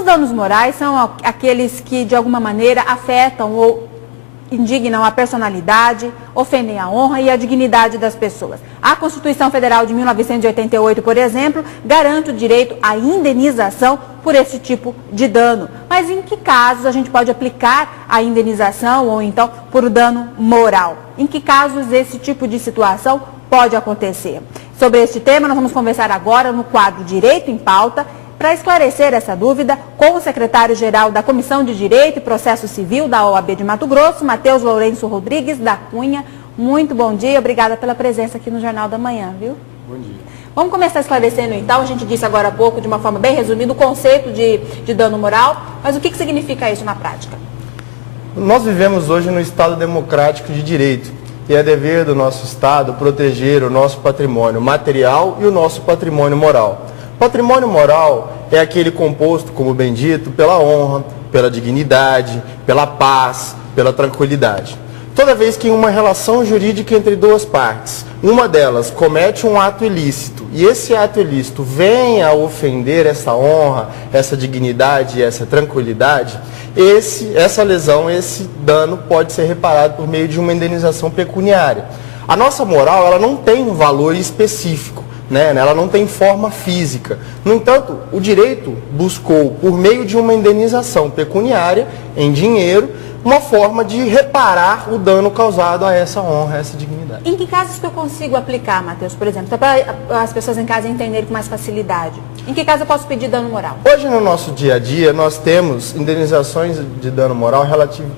Os danos morais são aqueles que, de alguma maneira, afetam ou indignam a personalidade, ofendem a honra e a dignidade das pessoas. A Constituição Federal de 1988, por exemplo, garante o direito à indenização por esse tipo de dano. Mas em que casos a gente pode aplicar a indenização ou então por dano moral? Em que casos esse tipo de situação pode acontecer? Sobre este tema, nós vamos conversar agora no quadro Direito em Pauta, para esclarecer essa dúvida com o secretário-geral da Comissão de Direito e Processo Civil da OAB de Mato Grosso, Matheus Lourenço Rodrigues da Cunha. Muito bom dia, obrigada pela presença aqui no Jornal da Manhã, viu? Bom dia. Vamos começar esclarecendo então, a gente disse agora há pouco, de uma forma bem resumida, o conceito de dano moral, mas o que significa isso na prática? Nós vivemos hoje no Estado democrático de direito e é dever do nosso Estado proteger o nosso patrimônio material e o nosso patrimônio moral. Patrimônio moral é aquele composto, como bem dito, pela honra, pela dignidade, pela paz, pela tranquilidade. Toda vez que em uma relação jurídica entre duas partes, uma delas comete um ato ilícito e esse ato ilícito vem a ofender essa honra, essa dignidade e essa tranquilidade, essa lesão, esse dano pode ser reparado por meio de uma indenização pecuniária. A nossa moral, ela não tem um valor específico. Ela não tem forma física. No entanto, o direito buscou, por meio de uma indenização pecuniária, em dinheiro, uma forma de reparar o dano causado a essa honra, a essa dignidade. Em que casos que eu consigo aplicar, Matheus, por exemplo, para as pessoas em casa entenderem com mais facilidade? Em que caso eu posso pedir dano moral? Hoje, no nosso dia a dia, nós temos indenizações de dano moral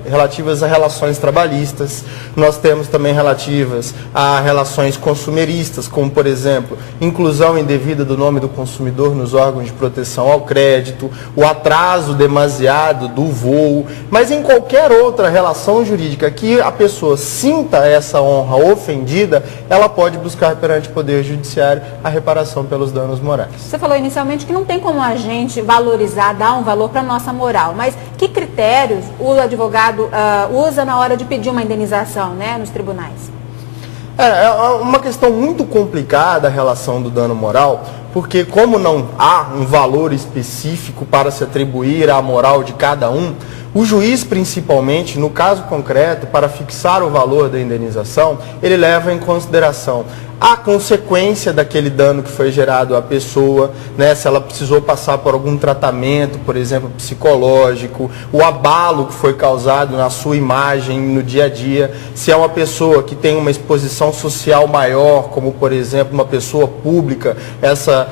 relativas a relações trabalhistas, nós temos também relativas a relações consumeristas, como, por exemplo, inclusão indevida do nome do consumidor nos órgãos de proteção ao crédito, o atraso demasiado do voo, mas em qualquer outra relação jurídica que a pessoa sinta essa honra ofendida, ela pode buscar perante o Poder Judiciário a reparação pelos danos morais. Você falou inicialmente que não tem como a gente valorizar, dar um valor para a nossa moral, mas que critérios o advogado usa na hora de pedir uma indenização, nos tribunais? É uma questão muito complicada a relação do dano moral, porque como não há um valor específico para se atribuir à moral de cada um, o juiz, principalmente, no caso concreto, para fixar o valor da indenização, ele leva em consideração a consequência daquele dano que foi gerado à pessoa, se ela precisou passar por algum tratamento, por exemplo, psicológico, o abalo que foi causado na sua imagem no dia a dia, se é uma pessoa que tem uma exposição social maior, como, por exemplo, uma pessoa pública, essa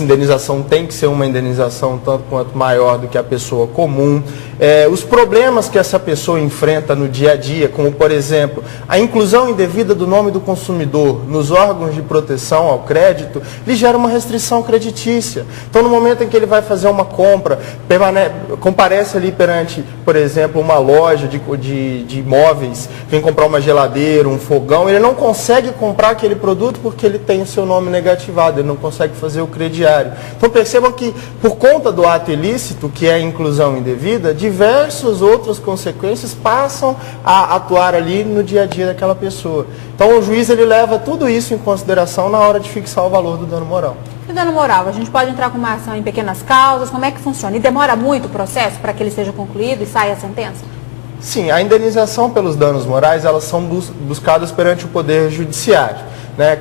indenização tem que ser uma indenização tanto quanto maior do que a pessoa comum. Os problemas que essa pessoa enfrenta no dia a dia, como, por exemplo, a inclusão indevida do nome do consumidor nos órgãos de proteção ao crédito, lhe gera uma restrição creditícia. Então, no momento em que ele vai fazer uma compra, comparece ali perante, por exemplo, uma loja de imóveis, vem comprar uma geladeira, um fogão, ele não consegue comprar aquele produto porque ele tem o seu nome negativado, ele não consegue fazer o crediário. Então, percebam que, por conta do ato ilícito, que é a inclusão indevida, diversas outras consequências passam a atuar ali no dia a dia daquela pessoa. Então, o juiz ele leva tudo isso em consideração na hora de fixar o valor do dano moral. E o dano moral, a gente pode entrar com uma ação em pequenas causas, como é que funciona? E demora muito o processo para que ele seja concluído e saia a sentença? Sim, a indenização pelos danos morais, elas são buscadas perante o Poder Judiciário.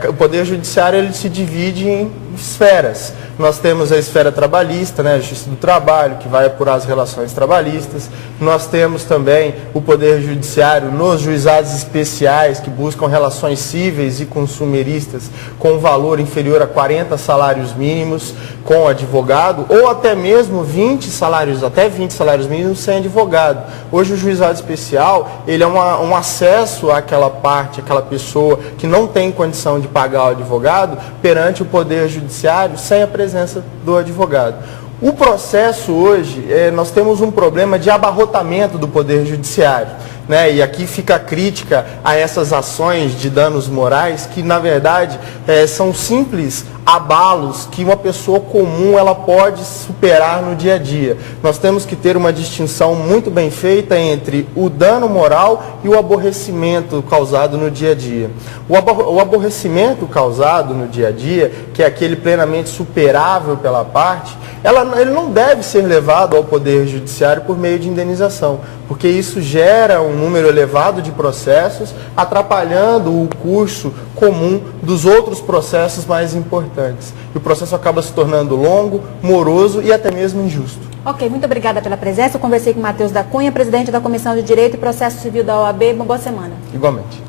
O Poder Judiciário ele se divide em esferas. Nós temos a esfera trabalhista, a Justiça do Trabalho, que vai apurar as relações trabalhistas. Nós temos também o Poder Judiciário nos juizados especiais, que buscam relações cíveis e consumeristas com valor inferior a 40 salários mínimos com advogado, ou até mesmo 20 salários mínimos sem advogado. Hoje o juizado especial, ele é um acesso àquela parte, àquela pessoa que não tem condição de pagar o advogado perante o Poder Judiciário sem a presença do advogado. O processo hoje, nós temos um problema de abarrotamento do Poder Judiciário. né? E aqui fica a crítica a essas ações de danos morais que, na verdade, são simples abalos que uma pessoa comum ela pode superar no dia a dia. Nós temos que ter uma distinção muito bem feita entre o dano moral e o aborrecimento causado no dia a dia. O aborrecimento causado no dia a dia, que é aquele plenamente superável pela parte, ele não deve ser levado ao Poder Judiciário por meio de indenização, porque isso gera um número elevado de processos, atrapalhando o curso comum dos outros processos mais importantes. E o processo acaba se tornando longo, moroso e até mesmo injusto. Ok, muito obrigada pela presença. Eu conversei com o Matheus da Cunha, presidente da Comissão de Direito e Processo Civil da OAB. Uma boa semana. Igualmente.